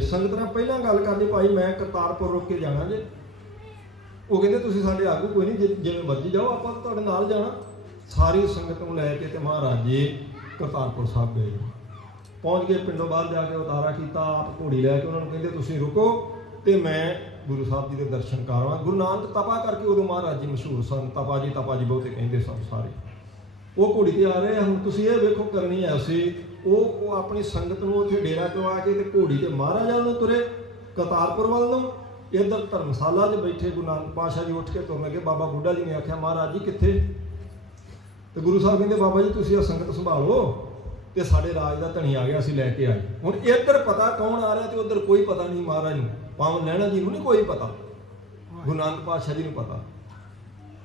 ਸੰਗਤ ਨਾਲ ਪਹਿਲਾਂ ਗੱਲ ਕਰਨੀ ਭਾਈ, ਮੈਂ ਕਰਤਾਰਪੁਰ ਰੁਕ ਕੇ ਜਾਣਾ ਜੇ। ਉਹ ਕਹਿੰਦੇ ਤੁਸੀਂ ਸਾਡੇ ਆਗੂ, ਕੋਈ ਨਹੀਂ ਜਿਵੇਂ ਮਰਜ਼ੀ ਜਾਓ, ਆਪਾਂ ਤੁਹਾਡੇ ਨਾਲ ਜਾਣਾ। ਸਾਰੀ ਸੰਗਤ ਨੂੰ ਲੈ ਕੇ ਤੇ ਮਹਾਰਾਜ ਜੀ ਕਰਤਾਰਪੁਰ ਸਾਹਿਬ ਗਏ। ਪਹੁੰਚ ਕੇ ਪਿੰਡੋਂ ਬਾਹਰ ਜਾ ਕੇ, ਉਤਾਰਾ ਕੀਤਾ, ਆਪ ਘੋੜੀ ਲੈ ਕੇ ਉਹਨਾਂ ਨੂੰ ਕਹਿੰਦੇ, ਤੁਸੀਂ ਰੁਕੋ ਤੇ ਮੈਂ ਗੁਰੂ ਸਾਹਿਬ ਜੀ ਦੇ ਦਰਸ਼ਨ ਕਰਾਵਾਂ। ਗੁਰੂ ਨਾਨਕ ਤਪਾ ਕਰਕੇ ਉਦੋਂ ਮਹਾਰਾਜ ਜੀ ਮਸ਼ਹੂਰ ਸਨ। ਤਪਾ ਜੀ ਤਪਾ ਜੀ ਬਹੁਤੇ ਕਹਿੰਦੇ ਸਨ ਸਾਰੇ। ਉਹ ਘੋੜੀ ਤੇ ਆ ਰਹੇ ਆ, ਹੁਣ ਤੁਸੀਂ ਇਹ ਵੇਖੋ ਕਰਨੀ ਐ ਸੀ ਉਹ ਉਹ ਆਪਣੀ ਸੰਗਤ ਨੂੰ ਉੱਥੇ ਡੇਰਾ ਕਰਵਾ ਕੇ ਤੇ ਘੋੜੀ ਤੇ ਮਹਾਰਾਜ ਨੂੰ ਤੁਰੇ, ਕਰਤਾਰਪੁਰ ਵੱਲ ਨੂੰ। ਇੱਧਰ ਧਰਮਸ਼ਾਲਾ 'ਚ ਬੈਠੇ ਗੁਰੂ ਨਾਨਕ ਪਾਸ਼ਾ ਜੀ ਉੱਠ ਕੇ ਤੁਰਨ ਲੱਗੇ। ਬਾਬਾ ਬੁੱਢਾ ਜੀ ਨੇ ਆਖਿਆ, ਮਹਾਰਾਜ ਜੀ, ਕਿੱਥੇ? ਤੇ ਗੁਰੂ ਸਾਹਿਬ ਕਹਿੰਦੇ, ਬਾਬਾ ਜੀ, ਤੁਸੀਂ ਇਹ ਸੰਗਤ ਸੰਭਾਲੋ ਤੇ ਸਾਡੇ ਰਾਜ ਦਾ ਧਣੀ ਆ ਗਿਆ, ਅਸੀਂ ਲੈ ਕੇ ਆਏ। ਹੁਣ ਇੱਧਰ ਪਤਾ ਕੌਣ ਆ ਰਿਹਾ ਤੇ ਉੱਧਰ ਕੋਈ ਪਤਾ ਨਹੀਂ ਮਹਾਰਾਜ ਨੂੰ। ਪਾਵਨ ਲੈਣਾ ਜੀ ਨੂੰ ਨਹੀਂ ਕੋਈ ਪਤਾ। ਗੁਰੂ ਨਾਨਕ ਪਾਤਸ਼ਾਹ ਜੀ ਨੂੰ ਪਤਾ।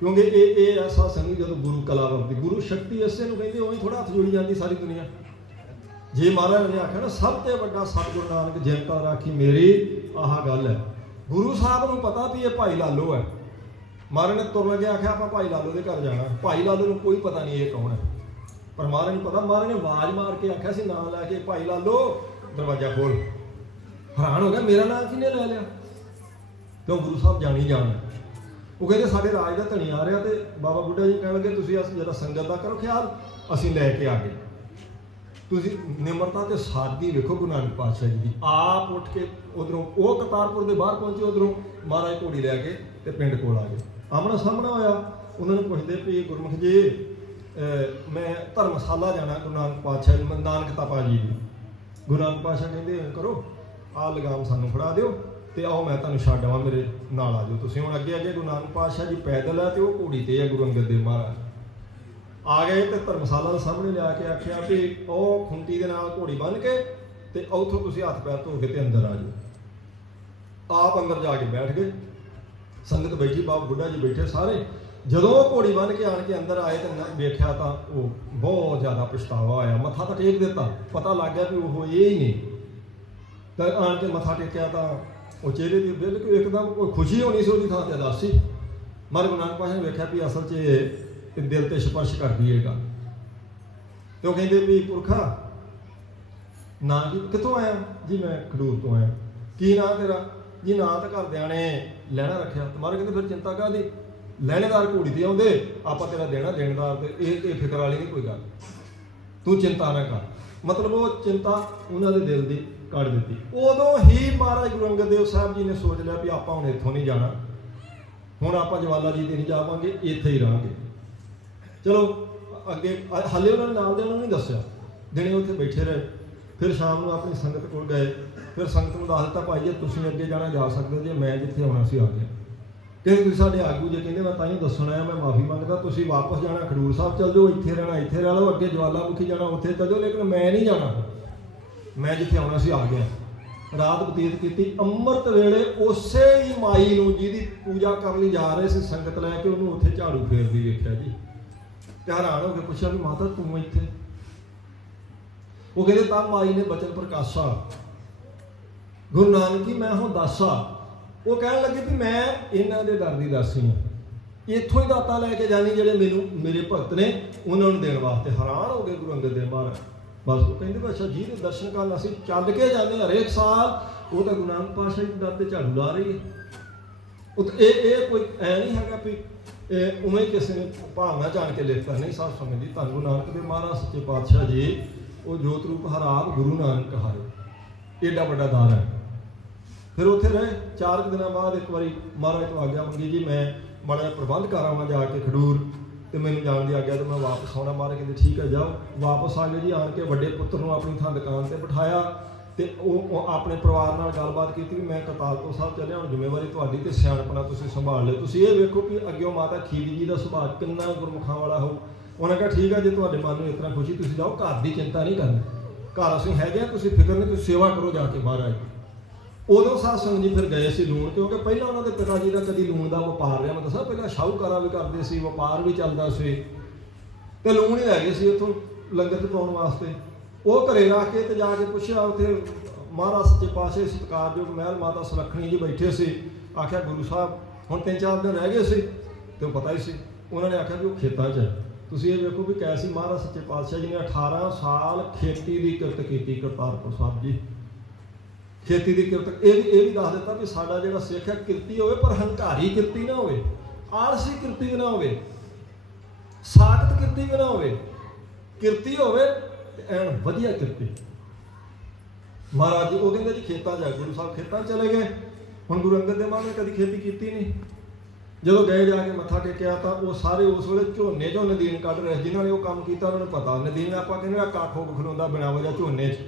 ਕਿਉਂਕਿ ਇਹ ਇਹ ਐਸਾ ਸੰਗ ਜਦੋਂ ਗੁਰੂ ਕਲਾ ਵਰਦੀ ਗੁਰੂ ਸ਼ਕਤੀ ਇਸੇ ਨੂੰ ਕਹਿੰਦੇ ਉਹੀ ਥੋੜਾ ਹੱਥ ਜੋੜੀ ਜਾਂਦੀ ਸਾਰੀ ਦੁਨੀਆ। ਜੇ ਮਹਾਰਾਜ ਨੇ ਆਖਿਆ ਨਾ, ਸਭ ਤੋਂ ਵੱਡਾ ਸਤਿਗੁਰੂ ਨਾਨਕ ਜੈਤਾ ਰਾਖੀ ਮੇਰੀ, ਆਹ ਗੱਲ ਹੈ। ਗੁਰੂ ਸਾਹਿਬ ਨੂੰ ਪਤਾ ਵੀ ਇਹ ਭਾਈ ਲਾਲੋ ਹੈ। ਮਹਾਰਾਜ ਨੇ ਤੁਰ ਲੱਗਿਆ ਆਖਿਆ, ਆਪਾਂ ਭਾਈ ਲਾਲੋ ਦੇ ਘਰ ਜਾਣਾ। ਭਾਈ ਲਾਲੋ ਨੂੰ ਕੋਈ ਪਤਾ ਨਹੀਂ ਇਹ ਕੌਣ ਹੈ। ਪਰ ਮਹਾਰਾਜ ਨੂੰ ਪਤਾ, ਮਹਾਰਾਜ ਨੇ ਆਵਾਜ਼ ਮਾਰ ਕੇ ਆਖਿਆ ਸੀ, ਨਾਂ ਲੈ ਕੇ, ਭਾਈ ਲਾਲੋ, ਦਰਵਾਜ਼ਾ ਖੋਲ ਹੈਰਾਨ ਹੋ ਗਿਆ, ਮੇਰਾ ਨਾਂ ਕਿਹਨੇ ਲੈ ਲਿਆ? ਕਿਉਂ ਗੁਰੂ ਸਾਹਿਬ ਜਾਣੀ ਜਾਣ? ਉਹ ਕਹਿੰਦੇ ਸਾਡੇ ਰਾਜ ਦਾ ਧਣੀ ਆ ਰਿਹਾ ਤੇ ਬਾਬਾ ਬੁੱਢਾ ਜੀ ਕਹਿਣ ਲੱਗੇ, ਤੁਸੀਂ ਅਸ ਜਿਹੜਾ ਸੰਗਤ ਦਾ ਕਰੋ ਖਿਆਲ, ਅਸੀਂ ਲੈ ਕੇ ਆ ਗਏ। ਤੁਸੀਂ ਨਿਮਰਤਾ ਤੇ ਸਾਦਗੀ ਵੇਖੋ ਗੁਰੂ ਨਾਨਕ ਪਾਤਸ਼ਾਹ ਜੀ ਦੀ। ਆਪ ਉੱਠ ਕੇ ਉਧਰੋਂ, ਉਹ ਕਰਤਾਰਪੁਰ ਦੇ ਬਾਹਰ ਪਹੁੰਚੇ ਉਧਰੋਂ, ਮਹਾਰਾਜ ਘੋੜੀ ਲੈ ਕੇ ਤੇ ਪਿੰਡ ਕੋਲ ਆ ਗਏ। ਆਮਣਾ ਸਾਹਮਣਾ ਹੋਇਆ, ਉਹਨਾਂ ਨੂੰ ਪੁੱਛਦੇ ਵੀ ਗੁਰਮੁਖ ਜੀ ਮੈਂ ਧਰਮਸ਼ਾਲਾ ਜਾਣਾ ਗੁਰੂ ਨਾਨਕ ਪਾਤਸ਼ਾਹ ਜੀ ਮੈਂ ਨਾਨਕ ਤਪਾ ਜੀ ਦੀ ਗੁਰੂ ਨਾਨਕ ਪਾਤਸ਼ਾਹ ਕਹਿੰਦੇ, ਕਰੋ, ਆਹ ਲਗਾਮ ਸਾਨੂੰ ਫੜਾ ਦਿਓ ਤੇ ਆਓ ਮੈਂ ਤੁਹਾਨੂੰ ਛੱਡ ਆਵਾਂ, ਮੇਰੇ ਨਾਲ ਆ ਜਾਓ ਤੁਸੀਂ। ਹੁਣ ਅੱਗੇ ਅੱਗੇ ਗੁਰੂ ਨਾਨਕ ਪਾਤਸ਼ਾਹ ਜੀ ਪੈਦਲ ਆ ਤੇ ਉਹ ਘੋੜੀ ਤੇ ਆ, ਗੁਰੂ ਅੰਗਦ ਦੇਵ ਮਹਾਰਾਜ। ਆ ਗਏ ਤੇ ਧਰਮਸ਼ਾਲਾ ਦੇ ਸਾਹਮਣੇ ਲਿਆ ਕੇ ਆਖਿਆ ਵੀ ਉਹ ਖੁੰਟੀ ਦੇ ਨਾਲ ਘੋੜੀ ਬੰਨ ਕੇ ਤੇ ਉੱਥੋਂ ਤੁਸੀਂ ਹੱਥ ਪੈਰ ਧੋ ਕੇ ਤੇ ਅੰਦਰ ਆ ਜਾਓ। ਆਪ ਅੰਦਰ ਜਾ ਕੇ ਬੈਠ ਗਏ। ਸੰਗਤ ਬੈਠੀ, ਬਾਪ ਬੁੱਢਾ ਜੀ ਬੈਠੇ ਸਾਰੇ। ਜਦੋਂ ਉਹ ਘੋੜੀ ਬੰਨ ਕੇ ਆਣ ਕੇ ਅੰਦਰ ਆਏ ਤੇ ਵੇਖਿਆ ਤਾਂ ਉਹ ਬਹੁਤ ਜ਼ਿਆਦਾ ਪਛਤਾਵਾ ਆਇਆ ਮੱਥਾ ਤਾਂ ਟੇਕ ਦਿੱਤਾ। ਪਤਾ ਲੱਗ ਗਿਆ ਵੀ ਉਹ ਇਹ ਹੀ ਨਹੀਂ ਤਾਂ ਆਣ ਕੇ ਮੱਥਾ ਟੇਕਿਆ ਤਾਂ ਉਹ ਚਿਹਰੇ ਦੀ ਬਿਲਕੁਲ ਇੱਕਦਮ ਕੋਈ ਖੁਸ਼ੀ ਹੋਣੀ ਸੀ ਉਹਦੀ ਥਾਂ ਤੇ ਉਦਾਸੀ ਮਰ ਗੁਰੂ ਨਾਨਕ ਪਾਸ਼ਾ ਨੇ ਵੇਖਿਆ ਵੀ ਅਸਲ 'ਚ ਇਹ ਦਿਲ ਤੇ ਸਪਰਸ਼ ਕਰਦੀ ਹੈ ਗੱਲ। ਤੇ ਉਹ ਕਹਿੰਦੇ ਵੀ ਪੁਰਖਾ, ਨਾ ਜੀ, ਕਿੱਥੋਂ ਆਇਆ? ਜੀ ਮੈਂ ਖਡੂਰ ਤੋਂ ਆਇਆ। ਕੀ ਨਾਂ ਤੇਰਾ? ਜੀ ਨਾਂ ਤਾਂ ਘਰਦਿਆਂ ਨੇ ਲੈਣਾ ਰੱਖਿਆ। ਤੁਹਾਰੇ ਕਹਿੰਦੇ, ਫਿਰ ਚਿੰਤਾ ਕਾਹਦੀ? ਲੈਣੇਦਾਰ ਘੋੜੀ ਤੇ ਆਉਂਦੇ, ਆਪਾਂ ਤੇਰਾ ਦੇਣਾ ਦੇਣਦਾਰ ਤੇ ਇਹ ਇਹ ਫਿਕਰ ਵਾਲੀ ਨਹੀਂ ਕੋਈ ਗੱਲ। ਤੂੰ ਚਿੰਤਾ ਨਾ ਕਰ। ਮਤਲਬ ਉਹ ਚਿੰਤਾ ਉਹਨਾਂ ਦੇ ਦਿਲ ਦੀ ਕੱਢ ਦਿੱਤੀ। ਉਦੋਂ ਹੀ ਮਹਾਰਾਜ ਗੁਰੂ ਅੰਗਦ ਦੇਵ ਸਾਹਿਬ ਜੀ ਨੇ ਸੋਚ ਲਿਆ ਵੀ ਆਪਾਂ ਹੁਣ ਇੱਥੋਂ ਨਹੀਂ ਜਾਣਾ। ਹੁਣ ਆਪਾਂ ਜਵਾਲਾ ਜੀ ਦੇ ਨਹੀਂ ਜਾਵਾਂਗੇ, ਇੱਥੇ ਹੀ ਰਹਾਂਗੇ। ਚਲੋ, ਅੱਗੇ ਅ- ਹਾਲੇ ਉਹਨਾਂ ਨੇ ਨਾਲ ਦੇ ਉਹਨਾਂ ਨੇ ਦੱਸਿਆ। ਦਿਨੇ ਉੱਥੇ ਬੈਠੇ ਰਹੇ। ਫਿਰ ਸ਼ਾਮ ਨੂੰ ਆਪਣੀ ਸੰਗਤ ਕੋਲ ਗਏ। ਫਿਰ ਸੰਗਤ ਨੂੰ ਦੱਸ ਦਿੱਤਾ, ਭਾਈ ਜੇ, ਤੁਸੀਂ ਅੱਗੇ ਜਾਣਾ ਜਾ ਸਕਦੇ ਜੇ ਮੈਂ ਜਿੱਥੇ ਆਉਣਾ ਸੀ ਆ ਗਿਆ। ਕਹਿੰਦੇ, ਤੁਸੀਂ ਸਾਡੇ ਆਗੂ ਜੇ। ਕਹਿੰਦੇ, ਮੈਂ ਤਾਂ ਹੀ ਦੱਸਣਾ ਆ ਮੈਂ ਮਾਫੀ ਮੰਗਦਾ, ਤੁਸੀਂ ਵਾਪਸ ਜਾਣਾ, ਖਡੂਰ ਸਾਹਿਬ ਚੱਲ ਜਾਓ, ਇੱਥੇ ਰਹਿਣਾ, ਇੱਥੇ ਰਹਿ ਲਓ, ਅੱਗੇ ਜਵਾਲਾਮੁਖੀ ਜਾਣਾ, ਉੱਥੇ ਚੱਲ ਜਾਓ, ਲੇਕਿਨ ਮੈਂ ਨਹੀਂ ਜਾਣਾ। ਮੈਂ ਜਿੱਥੇ ਆਉਣਾ ਸੀ, ਆ ਗਿਆ। ਰਾਤ ਬਤੀਤ ਕੀਤੀ, ਅੰਮ੍ਰਿਤ ਵੇਲੇ ਉਸੇ ਹੀ ਮਾਈ ਨੂੰ ਜਿਹਦੀ ਪੂਜਾ ਕਰਨ ਲਈ ਜਾ ਰਹੇ ਸੀ ਸੰਗਤ ਲੈ ਕੇ, ਉਹਨੂੰ ਉੱਥੇ ਝਾੜੂ ਫੇਰਦੀ ਵੇਖਿਆ ਜੀ। ਤੇ ਹੈਰਾਨ ਹੋ ਕੇ ਪੁੱਛਿਆ ਵੀ ਮਾਤਾ, ਤੂੰ ਇੱਥੇ? ਉਹ ਕਹਿੰਦੇ, ਤਾਂ ਮਾਈ ਨੇ ਬਚਨ ਪ੍ਰਕਾਸ਼ਾ। ਗੁਰੂ ਨਾਨਕੀ ਮੈਂ ਹਾਂ ਦਾਸਾ। ਉਹ ਕਹਿਣ ਲੱਗੇ ਵੀ ਮੈਂ ਇਹਨਾਂ ਦੇ ਦਰ ਦੀ ਦਾਸੀ ਹਾਂ। ਇੱਥੋਂ ਹੀ ਦਾਤਾ ਲੈ ਕੇ ਜਾਣੀ ਜਿਹੜੇ ਮੈਨੂੰ, ਮੇਰੇ ਭਗਤ ਨੇ ਉਹਨਾਂ ਨੂੰ ਦੇਣ ਵਾਸਤੇ। ਹੈਰਾਨ ਹੋ ਗਏ ਗੁਰੂ ਅੰਗਦ ਦੇਵ ਮਹਾਰਾਜ। ਬਸ ਉਹ ਕਹਿੰਦੇ ਵੀ ਜੀ ਦੇ ਦਰਸ਼ਨ ਕਰਨ ਅਸੀਂ ਚੱਲ ਕੇ ਜਾਂਦੇ ਹਾਂ ਹਰੇਕ ਸਾਲ। ਉਹ ਤਾਂ ਗੁਰੂ ਨਾਨਕ ਪਾਤਸ਼ਾਹ ਜੀ ਦਰ ਤੇ ਝਾੜੂ ਲਾ ਰਹੀ ਹੈ। ਉਹ ਇਹ ਇਹ ਕੋਈ ਐ ਨਹੀਂ ਹੈਗਾ ਵੀ ਇਹ ਉਵੇਂ ਕਿਸੇ ਨੇ ਭਾਵਨਾ ਜਾਣ ਕੇ ਲਿਖਤਾ ਨਹੀਂ ਸਾਧ ਸੰਗਤ ਜੀ, ਧੰਨ ਗੁਰੂ ਨਾਨਕ ਦੇ ਮਹਾਰਾਜ, ਸੱਚੇ ਪਾਤਸ਼ਾਹ ਜੀ, ਉਹ ਜੋਤ ਰੂਪ ਹਰਾਬ ਗੁਰੂ ਨਾਨਕ ਹਾਰੇ। ਏਡਾ ਵੱਡਾ ਦਾਨ ਹੈ। ਫਿਰ ਉੱਥੇ ਰਹੇ, ਚਾਰ ਕੁ ਦਿਨਾਂ ਬਾਅਦ ਇੱਕ ਵਾਰੀ ਮਹਾਰਾਜ ਤੋਂ ਆਗਿਆ ਮੰਗੀ ਜੀ, ਮੈਂ ਮਾੜਾ ਜਿਹਾ ਪ੍ਰਬੰਧ ਕਰਾਵਾਂ ਜਾ ਕੇ ਖਡੂਰ। ਤੇ ਮੈਨੂੰ ਜਾਣ ਦੀ ਆਗਿਆ ਤੇ ਮੈਂ ਵਾਪਸ ਆਉਣਾ। ਮਹਾਰਾਜ ਕਹਿੰਦੇ, ਠੀਕ ਹੈ, ਜਾਓ। ਵਾਪਸ ਆ ਗਏ ਜੀ, ਆਣ ਕੇ ਵੱਡੇ ਪੁੱਤਰ ਨੂੰ ਆਪਣੀ ਥਾਂ ਦੁਕਾਨ ਤੇ ਬਿਠਾਇਆ ਤੇ ਉਹ ਉਹ ਆਪਣੇ ਪਰਿਵਾਰ ਨਾਲ ਗੱਲਬਾਤ ਕੀਤੀ ਵੀ ਮੈਂ ਕਰਤਾਰਪੁਰ ਸਾਹਿਬ ਚੱਲਿਆ, ਹੁਣ ਜ਼ਿੰਮੇਵਾਰੀ ਤੁਹਾਡੀ ਤੇ ਸਿਆਣਪਣਾ ਤੁਸੀਂ ਸੰਭਾਲ ਲਿਓ। ਤੁਸੀਂ ਇਹ ਵੇਖੋ ਕਿ ਅੱਗਿਓਂ ਮਾਤਾ ਖੀਵੀ ਜੀ ਦਾ ਸੁਭਾਅ ਕਿੰਨਾ ਗੁਰਮੁਖਾਂ ਵਾਲਾ ਹੋਊ। ਉਹਨਾਂ ਕਿਹਾ, ਠੀਕ ਹੈ ਜੇ, ਤੁਹਾਡੇ ਮਨ ਨੂੰ ਇਸ ਤਰ੍ਹਾਂ ਖੁਸ਼ੀ, ਤੁਸੀਂ ਜਾਓ, ਘਰ ਦੀ ਚਿੰਤਾ ਨਹੀਂ ਕਰਨੀ। ਘਰ ਅਸੀਂ ਹੈਗੇ ਆ, ਤੁਸੀਂ ਫਿਕਰ ਨਹੀਂ, ਤੁਸੀਂ ਸੇਵਾ ਕਰੋ ਜਾ ਕੇ ਮਹਾਰਾਜ। ਉਦੋਂ ਸਾਧ ਸੰਗਤ ਜੀ ਫਿਰ ਗਏ ਸੀ ਲੂਣ, ਕਿਉਂਕਿ ਪਹਿਲਾਂ ਉਹਨਾਂ ਦੇ ਪਿਤਾ ਜੀ ਦਾ ਕਦੀ ਲੂਣ ਦਾ ਵਪਾਰ ਰਿਹਾ, ਮੈਂ ਦੱਸਾਂ ਪਹਿਲਾਂ ਸ਼ਾਹੂਕਾਰਾ ਵੀ ਕਰਦੇ ਸੀ, ਵਪਾਰ ਵੀ ਚੱਲਦਾ ਸੀ। ਤੇ ਲੂਣ ਹੀ ਲੈ ਗਏ ਸੀ ਉੱਥੋਂ ਲੰਗਰ ਚ ਪਾਉਣ ਵਾਸਤੇ। ਉਹ ਘਰੇ ਰੱਖ ਕੇ ਤੇ ਜਾ ਕੇ ਪੁੱਛਿਆ, ਉੱਥੇ ਮਹਾਰਾਜ ਸੱਚੇ ਪਾਤਸ਼ਾਹ ਸਤਿਕਾਰਯੋਗ ਮਹਿਲ ਮਾਤਾ ਸੁਲੱਖਣੀ ਜੀ ਬੈਠੇ ਸੀ। ਆਖਿਆ, ਗੁਰੂ ਸਾਹਿਬ, ਹੁਣ ਤਿੰਨ ਚਾਰ ਦਿਨ ਰਹਿ ਗਏ ਸੀ ਤੇ ਉਹ ਪਤਾ ਹੀ ਸੀ। ਉਹਨਾਂ ਨੇ ਆਖਿਆ ਵੀ ਉਹ ਖੇਤਾਂ 'ਚ ਹੈ। ਤੁਸੀਂ ਇਹ ਵੇਖੋ ਵੀ ਕੈਸੀ ਮਹਾਰਾਜ ਸੱਚੇ ਪਾਤਸ਼ਾਹ ਜੀ ਨੇ 18 ਸਾਲ ਖੇਤੀ ਦੀ ਕਿਰਤ ਕੀਤੀ, ਕਰਤਾਰਪੁਰ ਸਾਹਿਬ ਜੀ। ਖੇਤੀ ਦੀ ਕਿਰਤ ਇਹ ਵੀ ਇਹ ਵੀ ਦੱਸ ਦਿੱਤਾ ਵੀ ਸਾਡਾ ਜਿਹੜਾ ਸਿੱਖ ਹੈ, ਕਿਰਤੀ ਹੋਵੇ, ਪਰ ਹੰਕਾਰੀ ਕਿਰਤੀ ਨਾ ਹੋਵੇ, ਆਲਸੀ ਕਿਰਤੀ ਵੀ ਨਾ ਹੋਵੇ, ਸਾਖਤ ਕਿਰਤੀ ਵੀ ਨਾ ਹੋਵੇ, ਕਿਰਤੀ ਹੋਵੇ ਤੇ ਐਨ ਵਧੀਆ ਕਿਰਤੀ। ਮਹਾਰਾਜ ਜੀ ਉਹ ਕਹਿੰਦੇ ਜੀ ਖੇਤਾਂ ਜਾ ਗੁਰੂ ਸਾਹਿਬ ਖੇਤਾਂ ਚਲੇ ਗਏ। ਹੁਣ ਗੁਰੂ ਅੰਗਦ ਦੇਵ ਨੇ ਕਦੀ ਖੇਤੀ ਕੀਤੀ ਨਹੀਂ। ਜਦੋਂ ਗਏ ਜਾ ਕੇ ਮੱਥਾ ਟੇਕਿਆ ਤਾਂ ਉਹ ਸਾਰੇ ਉਸ ਵੇਲੇ ਝੋਨੇ ਚੋਂ ਨਦੀਨ ਕੱਢ ਰਹੇ ਸੀ। ਜਿਨ੍ਹਾਂ ਨੇ ਉਹ ਕੰਮ ਕੀਤਾ, ਉਹਨਾਂ ਨੂੰ ਪਤਾ। ਨਦੀਨ ਆਪਾਂ ਕਹਿੰਦੇ ਆ ਕੱਖ ਹੋ ਖਲੋਂਦਾ ਬਿਨਾਂ ਵਜ੍ਹਾ ਝੋਨੇ 'ਚ।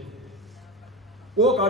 ਉਹ ਕੱਢ